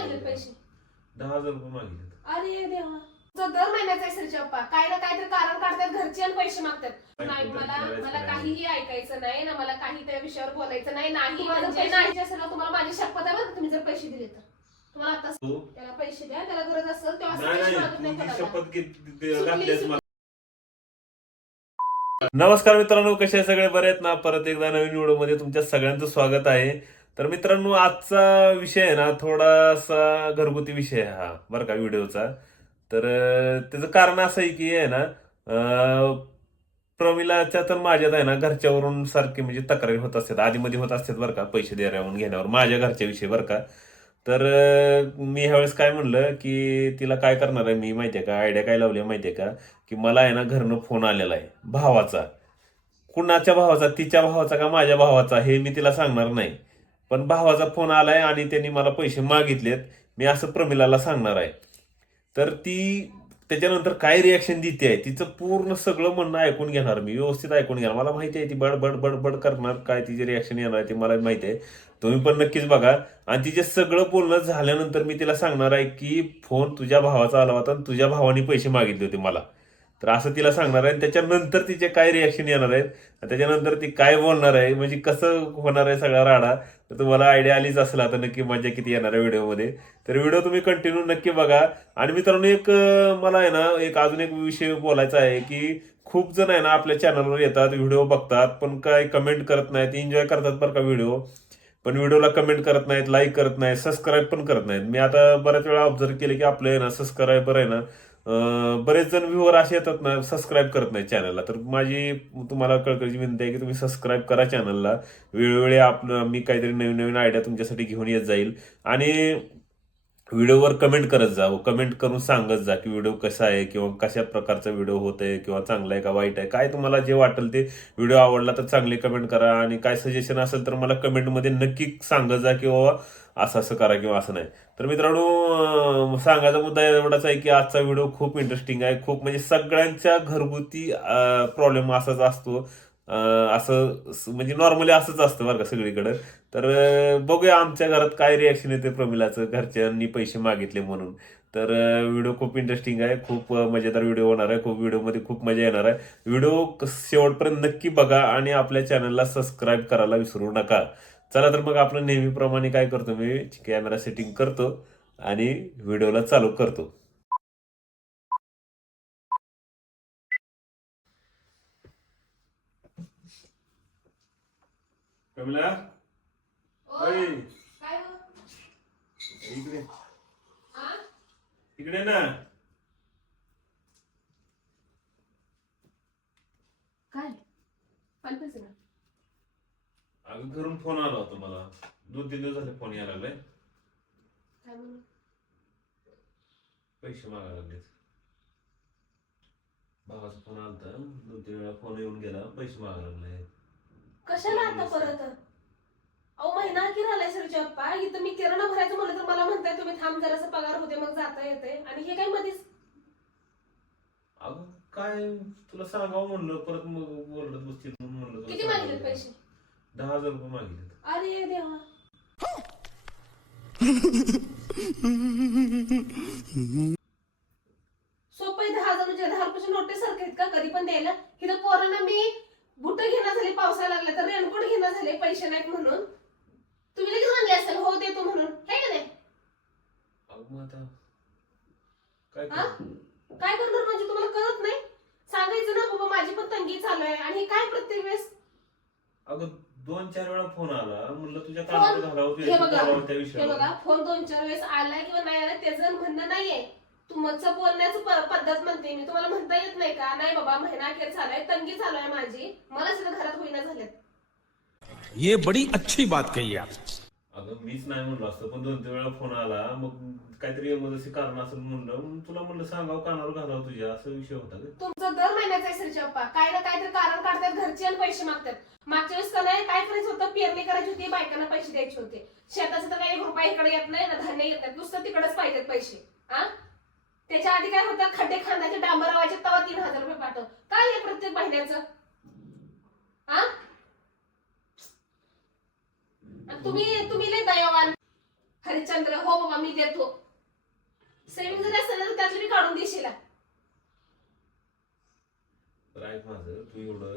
मागितले पैसे? 10,000 रुपये मागितले. अरे देवा, तुझा दर महिन्याचा आहे सरचे पप्पा. काय ना काहीतरी कारण काढतात घरचे आणि पैसे मागतात. नाही, मला मला काहीही ऐकायचं नाही ना, मला काही त्या विषयावर बोलायचं नाही. नाही म्हणजे नाही असेल तुम्हाला माझी शपथ आहे बरं, तुम्ही जर पैसे दिले तर तुम्हाला आता त्याला पैसे द्या, त्याला गरज असेल तेव्हा पैसे मागत नाही कोणाला. शपथ घातलीस मला. नमस्कार मित्रांनो, कसे आहे सगळे? बरे आहेत ना? परत एकदा नवीन व्हिडिओ मध्ये तुमच्या सगळ्यांचं स्वागत आहे. तर मित्रांनो, आजचा विषय आहे ना थोडासा घरगुती विषय आहे हा बरं का व्हिडिओचा. तर त्याचं कारण असं आहे की आहे ना प्रमिलाच्या तर माझ्यात आहे ना घरच्यावरून सारखी म्हणजे तक्रारी होत असतात, आधीमध्ये होत असतात बरं का, पैसे द्यावरून घेण्यावर माझ्या घरच्या विषयी बरं का. तर मी ह्यावेळेस काय म्हणलं की तिला काय करणार आहे मी माहितीये का, आयडिया काय लावली माहितीये का, की मला आहे ना घरनं फोन आलेला आहे भावाचा. कुणाच्या भावाचा, तिच्या भावाचा का माझ्या भावाचा हे मी तिला सांगणार नाही. पण भावाचा फोन आलाय आणि त्यांनी मला पैसे मागितलेत, मी असं प्रमिलाला सांगणार आहे. तर ती त्याच्यानंतर काय रिॲक्शन देते आहे तिचं पूर्ण सगळं म्हणणं ऐकून घेणार मी, व्यवस्थित ऐकून घेणार. मला माहिती आहे ती बडबड बडबड करणार, काय तिची रिॲक्शन येणार आहे ते मला माहिती आहे. तुम्ही पण नक्कीच बघा. आणि तिचे सगळं बोलणं झाल्यानंतर मी तिला सांगणार आहे की फोन तुझ्या भावाचा आला होता आणि तुझ्या भावाने पैसे मागितले होते मला. तर असं तिला सांगणार आहे. त्याच्यानंतर तिचे काय रिॲक्शन येणार आहेत, त्याच्यानंतर ती काय बोलणार आहे, म्हणजे कसं होणार आहे सगळा राडा, तर तुम्हाला आयडिया आलीच असेल आता नक्की मजा किती येणार आहे व्हिडिओमध्ये. तर व्हिडिओ तुम्ही कंटिन्यू नक्की बघा. आणि मित्रांनो, एक मला आहे ना एक अजून एक विषय बोलायचा आहे की खूप जण आहे ना आपल्या चॅनलवर येतात, व्हिडिओ बघतात, पण काय कमेंट करत नाहीत. एन्जॉय करतात बरं का व्हिडिओ, पण व्हिडिओला कमेंट करत नाहीत, लाईक करत नाहीत, सबस्क्राईब पण करत नाहीत. मी आता बऱ्याच वेळा ऑब्झर्व केले की आपले ना सबस्क्रायबर आहे ना बरेच जण व्ह्यूवर असे येतात ना सबस्क्राईब करत नाही चॅनलला. तर माझी तुम्हाला कळकळीची विनंती आहे की तुम्ही सबस्क्राईब करा चॅनलला. वेळोवेळी आपलं मी काहीतरी नवीन नवीन आयडिया तुमच्यासाठी घेऊन येत जाईल. आणि व्हिडिओवर कमेंट करत जा, कमेंट करून सांगत जा की व्हिडिओ कसा आहे किंवा कशा प्रकारचा व्हिडिओ होत आहे किंवा चांगला आहे का वाईट आहे, काय तुम्हाला जे वाटेल ते. व्हिडिओ आवडला तर चांगली कमेंट करा आणि काय सजेशन असेल तर मला कमेंटमध्ये नक्की सांगत जा की बाबा असं असं करा किंवा असं नाही. तर मित्रांनो, सांगायचा मुद्दा एवढाच आहे की आजचा व्हिडिओ खूप इंटरेस्टिंग आहे. खूप म्हणजे सगळ्यांच्या घरगुती प्रॉब्लेम असाच असतो. असं म्हणजे नॉर्मली असंच असतं बरं का सगळीकडे. तर बघूया आमच्या घरात काय रिॲक्शन येते प्रमिलाचं, घरच्यांनी पैसे मागितले म्हणून. तर व्हिडिओ खूप इंटरेस्टिंग आहे, खूप मजेदार व्हिडिओ होणार आहे, खूप व्हिडिओमध्ये खूप मजा येणार आहे. व्हिडिओ शेवटपर्यंत नक्की बघा आणि आपल्या चॅनलला सबस्क्राईब करायला विसरू नका. चला तर मग आपण नेहमीप्रमाणे काय करतो, मी कॅमेरा सेटिंग करतो आणि व्हिडिओला चालू करतो. प्रमिला, ओय, काय हो? इकडे हा? इकडे ना. काय पण पैसे ना? अगं घरून फोन आला होता मला, 2-3 दिवस झाले फोन यायला लागलाय. काय म्हणून? पैसे मागायला लागलेत. भावाचा फोन आलता, 2-3 वेळा फोन येऊन गेला, पैसे मागायला लागले. कशाला आता परत? अहो, महिना अखेर आलाय सरचे पप्पा. इथं मी किराणा भरायचं म्हणलं तर मला म्हणताय तुम्ही थांब जरासा पगार होते मग जाता येते, आणि हे काय मध्येच. अगं काय तुला सांगावं म्हणलं, परत मग बोलत बसतील म्हणून म्हणलं तुला किती मागितले सांगावं. पैसे? 10,000 रुपये मागितले. अरे देवा. सोपं आहे 10,000 म्हणजे 10 रुपयाच्या नोटे सारखे आहेत का कधी पण द्यायला? इथं पोरांना मी बुट घेणं झाले, पावसाळा लागला तर रेनकोट घेणं झाले, पैसे नाहीत म्हणून. तुम्ही लगेच म्हणले असेल हो देतो म्हणून, हे का नाही? अगं मग आता काय हा? करू? काय करणार म्हणजे तुम्हाला कळत नाही? सांगायचं ना बाबा माझी पण तंगी चालू आहे, आणि हे काय प्रत्येक वेळेस. अगं 2-4 वेळा फोन आला, म्हणलं तुझ्या फोन कानावर घालावं, हे तुझ्याशी बघा, बोलावं त्या हे विषयावर. बघा, फोन 2-4 वेळेस आलाय किंवा नाही आलाय त्याचं म्हणणं नाहीये. तुमचं बोलण्याचं पद्धत म्हणते मी. तुम्हाला म्हणता येत नाही का नाही बाबा महिना अखेर चालू तंगी चालू आहे माझी, मला सुद्धा घरात होईना झाल्यात. ये बड़ी अच्छी बात कही आप. अगं मीच नाही म्हणलो असतो, पण 2-3 वेळा फोन आला, मग काहीतरी एमर्जन्सी कारण असेल म्हणलं, मग तुला म्हणलं सांगावं कानावर घालावं तुझ्या, असा विषय होता का? तुमचं दर महिन्याचा आहे सरचे पप्पा. काय ना काहीतरी कारण काढतात घरचे आणि पैसे मागतात. मागच्या वेळेस का नाही काय करायचं होतं, पेरणी करायची होती, बायकांना पैसे द्यायचे होते. शेताचं तर काही 1 रुपया इकडे येत नाही ना, धान्य येत नाही, नुसतं तिकडेच पाहिजेत पैसे. हा, त्याच्या आधी काय होतं, खड्डे खांदाचे डांबर लावायचे तेव्हा 3,000 रुपये पाठव. काय आहे प्रत्येक महिन्याचं? हा, तुम्ही तुम्ही लय दयावान. हरिश्चंद्र हो बाबा मी देतो. सेव्हिंग जरी असेल ना तर त्यातलं मी काढून देशील. तर ऐक माझं, तू एवढं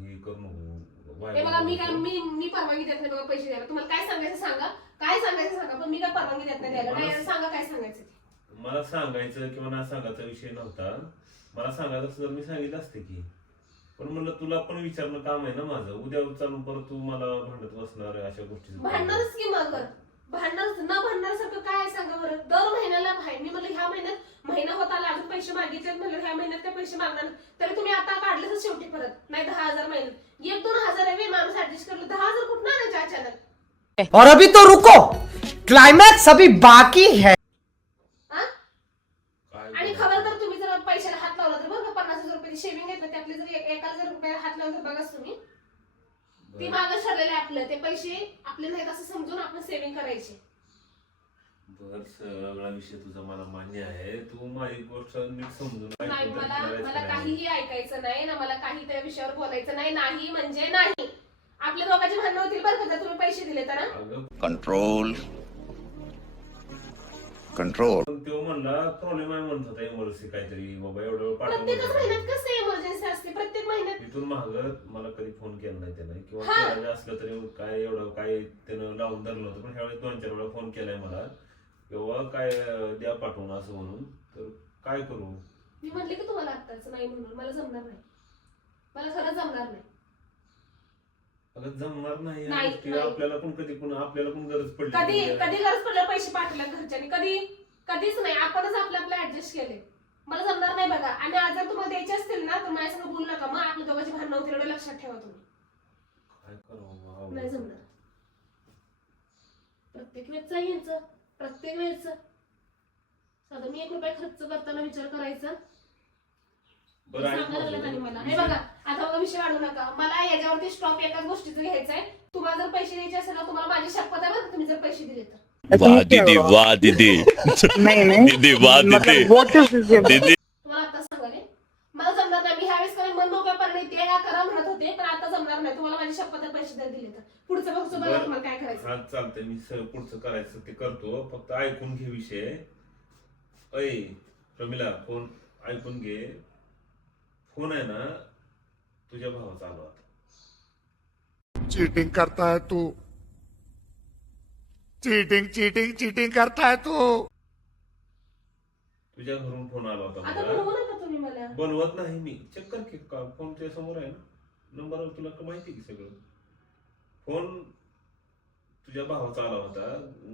हे करू नको. हे बघा मी काय मी परवानगी देत नाही बघा पैसे द्यायला. तुम्हाला काय सांगायचं सांगा, काय सांगायचं सांगा, पण मी काय परवानगी देत नाही द्यायला. नाही सांगा काय सांगायचं ते. मला सांगायचं किंवा ना सांगायचा विषय नव्हता. मला सांगायचं असं तर मी सांगितलं असते की, पण म्हणलं तुला पण विचारणं काम आहे ना माझं. उद्या चालून परत तू मला भांडत बसणार अशा गोष्टी. भांडणारच की मग भांडणार न भांडणारसारखं काय आहे सांगा बरं. दर महिन्याला मी म्हणलं ह्या महिन्यात महिना होत आला अजून पैसे मागितले म्हणलं ह्या महिन्यात काय पैसे मागणार तरी तुम्ही आता काढलेच शेवटी परत नाही 10,000 महिन्यात 1-2 हजार आहे माणूस ऍडजस्ट करलं 10,000 कुठं आणायचे अचानक. और अभी तो रुको, क्लाइमैक्स अभी बाकी है. आणि खबर तर तुम्ही जर पैशाला हात लावला तर बघा 50,000 रुपयाची शेविंग आहे ना त्यातले जर एकाला जर रुपयाला हात लावला तर बघाच तुम्ही ती मागं ठरलेलं आहे आपलं. ते पैसे आपले नाहीत असं समजून आपण सेव्हिंग करायचे. बर सगळा विषय तुझा मला मान्य आहे. तू माझी गोष्ट नीट समजून नाही मला काहीही ऐकायचं नाही ना. मला काही त्या विषयावर बोलायचं नाही. नाही म्हणजे नाही. आपल्या दोघांचे भांडण होतील बरं का जर तुम्ही पैसे दिले तर. Control control. पण तो म्हणला प्रॉब्लेम आहे म्हणत होता इमर्जन्सी काहीतरी बाबा एवढं प्रत्येकच महिन्यात कसं इमर्जन्सी असते प्रत्येक महिन्यात. इथून माग मला कधी फोन केला नाही त्याने किंवा केला असलं तरी काय एवढं काय त्यानं लावून धरलं होतं. पण ह्यावेळेस 2-4 वेळा फोन केलाय मला किंवा काय द्या पाठवून असं म्हणून. तर काय करू. मी म्हणले की तुम्हाला आत्ताच नाही म्हणून मला जमणार नाही. मला खरंच जमणार नाही. अगं जमणार नाही नाही, नाही. आपल्याला पण कधी पण आपल्याला पण गरज पडली कधी कधी गरज पडल्यावर पैसे पाठवल्या घरच्यांनी कधीच नाही. आपणच आपलं ऍडजस्ट केले. मला जमणार नाही बघा. आणि आज जर तुम्हाला द्यायचे असतील ना तर माझ्या संग बोलू नका. मग आपल्या दोघांची भांडणं होतील एवढं लक्षात ठेवा तुम्ही. काय करावं. नाही जमणार. प्रत्येक वेळचं यांचं प्रत्येक वेळचं साधं मी 1 रुपया खर्च करताना विचार करायचा. सांगायला लागलं आणि मला हे बघा आता बघा विषय वाढू नका. मला याच्यावरती स्टॉप एकाच गोष्टीचं घ्यायचं आहे. तुम्हाला जर पैसे द्यायचे असेल ना तुम्हाला माझी शपथ आहे बरं तुम्ही जर पैसे दिले तर. वाह दीदी वाह दीदी. नहीं दीदी वाह दीदी. व्हाट इज दिस? दीदी तुम्हाला आता सांगाले मला जमणार नाही. मी ह्यावेळेस काय मन मोकळ्यापणे ते करा म्हणत होते पण आता जमणार नाही. तुम्हाला माझी शपथ आहे पैसे जर दिले तर. पुढचं बघतो बघा तुम्हाला काय करायचं. हा चालतंय मी पुढचं करायचं ते करतो. फक्त ऐकून घे विषय. अय प्रमिला फोन ऐकून घे. फोन आहे ना तुझ्या भावाचा आला होता. चीटिंग करता है तू. चीटिंग चीटिंग चीटिंग करता है तू. तुझ्या घरून फोन आला होता आता मला. बोलवू नका तुम्ही मला. बोलवत नाही मी. चेक कर की फोन तुझ्या समोर आहे ना. नंबरवर तुला माहिती की सगळं. फोन तुझ्या भावाचा आला होता.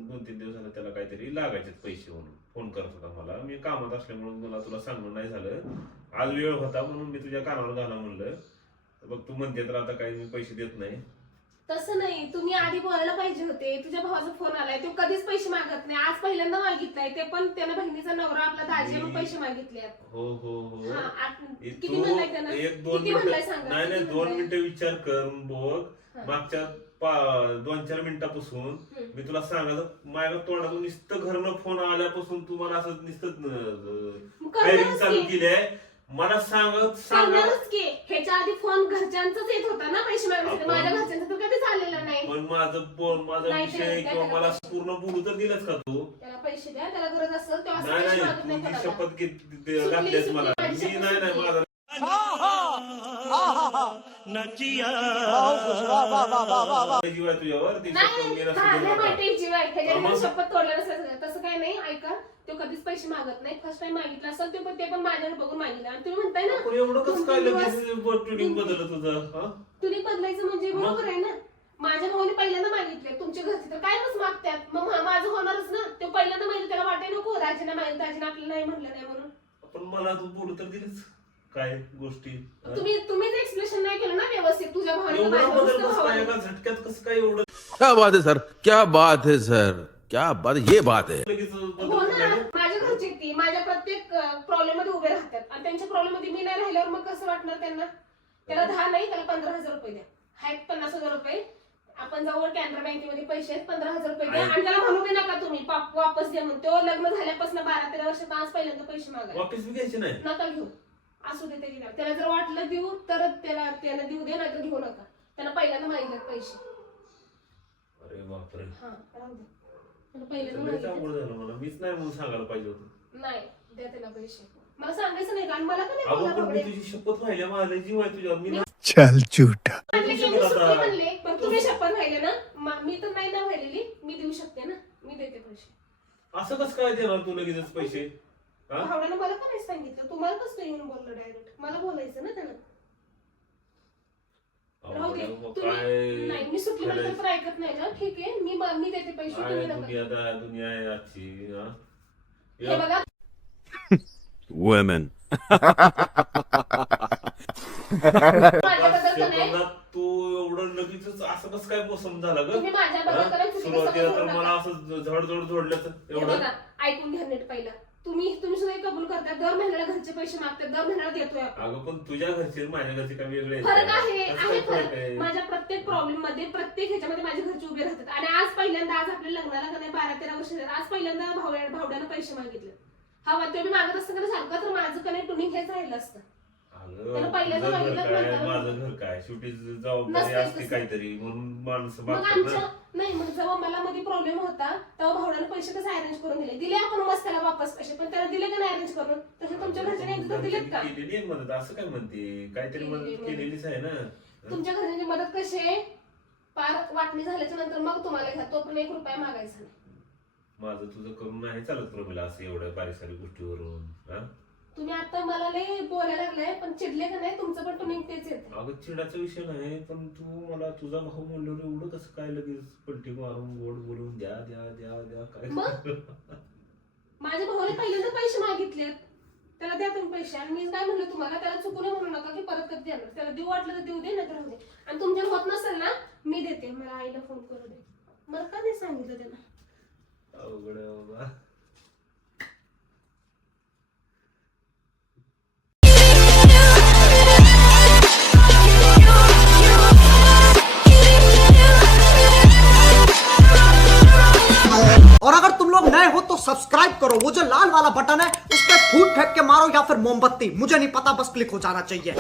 2-3 दिवस झाले त्याला काहीतरी लागायचे पैसे म्हणून फोन करत होता मला. मी कामात असल्यामुळे मला तुला सांगणं नाही झालं. आज वेळ होता म्हणून मी तुझ्या कानावर घाला म्हणलं. बघ तू म्हणते तर आता काही मी पैसे देत नाही. तसं नाही. तुम्ही आधी बोलायला पाहिजे होते. तुझ्या भावाचा फोन आलाय. तो कधीच पैसे मागत नाही. आज पहिल्यांदा मागितलाय. ते पण त्यानं बहिणीचा नवरा आपला दाजी म्हणून पैसे मागितले. हो हो हो. किती म्हणलाय त्यानं? 1-2 किती म्हणलाय मिनिटं. सांगा. नाही नाही किती 2 म्हणलाय? मिनिटं विचार कर बघ. मागच्या 2-4 मिनिटापासून मी तुला सांगायचं माझ्या तोंडातून नुसतं घरनं फोन आल्यापासून तू मला असं नुसतं फायरिंग चालू केली आहे. मला सांगणारच की ह्याच्या आधी फोन घरच्यांचाच येत होता ना पैसे मागायचे. माझ्या घरच्यांचा तर कधीच आलेला नाही. पण माझा नाही, विषय किंवा मला पूर्ण बोलू तर दिलंच का तू. त्याला पैसे द्या. त्याला गरज असेल तेव्हा असं नाही पैसे नाही मागत नाही तुझी कोणाला. शपथ घातलीस मला. मी नाही नाही माझा जीव आहे तुझ्यावर. ती शपथ नाही मी नसतं झालं दिलं का? माहिती जीव आहे. ह्याच्याने मग? शपथ तोडलं नसेल. तसं काही नाही. ऐका तो कधीच पैसे मागत नाही. फर्स्ट टाइम मागितला असेल ते पण माझ्याकडे बघून मागितलं. आणि तुम्ही म्हणताय ना पण एवढं कसं काय 2-3 लगेच दिवस ट्युनिंग बदललं तुझं. हा तुम्ही बदलायचं म्हणजे बरोबर आहे ना. माझ्या भावाने पहिल्यांदा मागितले. तुमच्या घरचे तर काय मग मागतात. मग माझं होणारच ना. तो पहिल्यांदा मागितलं त्याला वाटाय नको राजीना मागितलं राजीना आपल्याला नाही म्हटलं नाही म्हणून. पण मला तू बोलू तर दिलीच काय गोष्टी. तुम्हीच एक्सप्लेनेशन नाही केलं ना व्यवस्थित. तुझ्या भावाने तर एवढा माझ्या बदल नुसतं कसं काय भावाने. एका झटक्यात कसं काय एवढं क्या बात है सर, क्या बात है सर, क्या बात, ये बात है. लगेच बदल हो ना. झाला? माझ्या घरची ती माझ्या प्रत्येक प्रॉब्लेम मध्ये उभे राहतात. आणि त्यांच्या प्रॉब्लेम मध्ये मी नाही राहिल्यावर मग कसं वाटणार त्यांना. त्याला 10 नाही त्याला 15,000 रुपये द्या. आहेत 50,000 रुपये. आपण जवळ कॅनरा बँकेमध्ये पैसे आहेत. 15,000 रुपये द्या. आणि त्याला म्हणू बी नका तुम्ही वापस द्या म्हणून. तो लग्न झाल्यापासून 12-13 वर्षात आज पहिल्यांदा पैसे मागायला. वापस बी घ्यायचे नाही. नका घेऊ. असू दे त्याची गाठ. त्याला जर वाटलं देऊ तर त्याला देऊ दे नाही तर घेऊ नका. त्याला पहिल्यांदा मागितले पैसे. अरे बापरे. हा राहू दे. पहिल्यांदा सगळंच मागितलं. अवघड झालं मला. मीच नाही म्हणून सांगायला पाहिजे होतं. नाही द्या त्याला पैसे. मला सांगायचं नाही का आणि मला का नाही अगं बोलला पण मी बाबडे? तुझी शपथ राहिल्या माझा जीव आहे तुझ्या. मी नाही चल झूठा. म्हणले की मी देऊ शकत सुट्टी आता. म्हणले, पण तुम्ही शपथ राहिले ना. मी तर नाही ना व्हायलेली. मी देऊ शकते ना. मी देते पैसे. असं कसं काय देणार तू लगेचच पैसे? हा? भावड्यानं मला का नाही सांगितलं? तुम्हाला कसं येऊन बोललं डायरेक्ट? मला बोलायचं ना त्यानं. राहू दे. अवघड तुम्ही काय नाही मी सुट्टी म्हणलं तर ऐकत नाही ना. ठीक आहे मी देते पैसे. काय तुम्ही नका. दुनिया आहे आजची. हा? हे बघा Women. माझ्याबद्दल का नाही. सेकंदात तू एवढं लगेचच असं कसं काय मोसम झाला ग? तुम्ही माझ्याबद्दल का नाही हा? चुकीचं सुरुवातीला तर समजू मला नका. असं झडझड जोडलं तर हे एवढं. बघा ऐकून घ्या नीट पहिलं. तुम्ही सुद्धा हे कबूल करताय. दर महिन्याला घरचे पैसे मागतात. दर महिन्याला देतोय आपण. अगं पण तुझ्या घरचे आणि माझ्या घरचे काय वेगळे आहेत फरक का? आहे कसं आहे काय फरक फरक. आहे? माझ्या प्रत्येक प्रॉब्लेम मध्ये प्रत्येक ह्याच्यामध्ये माझे घरचे उभे राहतात. आणि आज पहिल्यांदा आज आपल्या लग्नाला का नाही 12-13 वर्ष झाली. आज पहिल्यांदा भावड्यानं पैसे मागितले. हा ते मी मागत असतं का सारखं तर माझं का नाही टुनिंग हेच राहिलं असतं. अगं, त्यानं पहिल्यांदा तुझं घर मागितलं काय, नंतर- माझं घर काय, शेवटी जबाबदारी नसतंच असते तसं. काहीतरी म्हणून माणसं मग मागतात आमच्या ना. नाही मग जेव्हा मला मध्ये प्रॉब्लेम होता तेव्हा भावड्यानं पैसे कसे अरेंज करून दिले आपण मस्त त्याला वापस पैसे. पण त्याला दिले का नाही अरेंज करून? तसे तुमच्या घरच्यांनी एकदा दिलेत का? केलेली आहे मदत, असं काय म्हणते? काहीतरी मदत केलेली केलेलीच आहे ना. तुमच्या घरच्यांची मदत कशी आहे? पार वाटणी झाल्याच्या नंतर मग तुम्हाला घ्या. तो पण 1 रुपया मागायचा नाही. माझं तुझं करून नाही चालत प्रमिला असं एवढ्या बारीक सारी गोष्टीवरून. हा? तुम्ही आता मला लय बोलायला लागलाय पण चिडले का नाही तुमचं पण टुनिंग तेच येते. अगं चिडाचा विषय नाही, पण तू मला तुझा भाऊ म्हणल्यावर एवढं कसं काय लगेच पलटी मारून गोड बोलून द्या द्या द्या द्या काय? मग? माझ्या भावाने पहिल्यांदा पैसे मागितलेत. त्याला द्या तुम्ही पैसे. आणि मी काय म्हणलं तुम्हाला त्याला चुकून म्हणू नका की परत कधी देणार. त्याला देऊ वाटलं तर देऊ दे नाही तर राहू दे. आणि तुमच्या होत नसेल ना मी देते. मला आईला फोन करू दे. मला का नाही सांगितलं त्यानं? अवघड आहे बाबा. और अगर तुम लोग नए हो तो सब्सक्राइब करो. वो जो लाल वाला बटन है उस पर फूट फेंक के मारो या फिर मोमबत्ती. मुझे नहीं पता, बस क्लिक हो जाना चाहिए.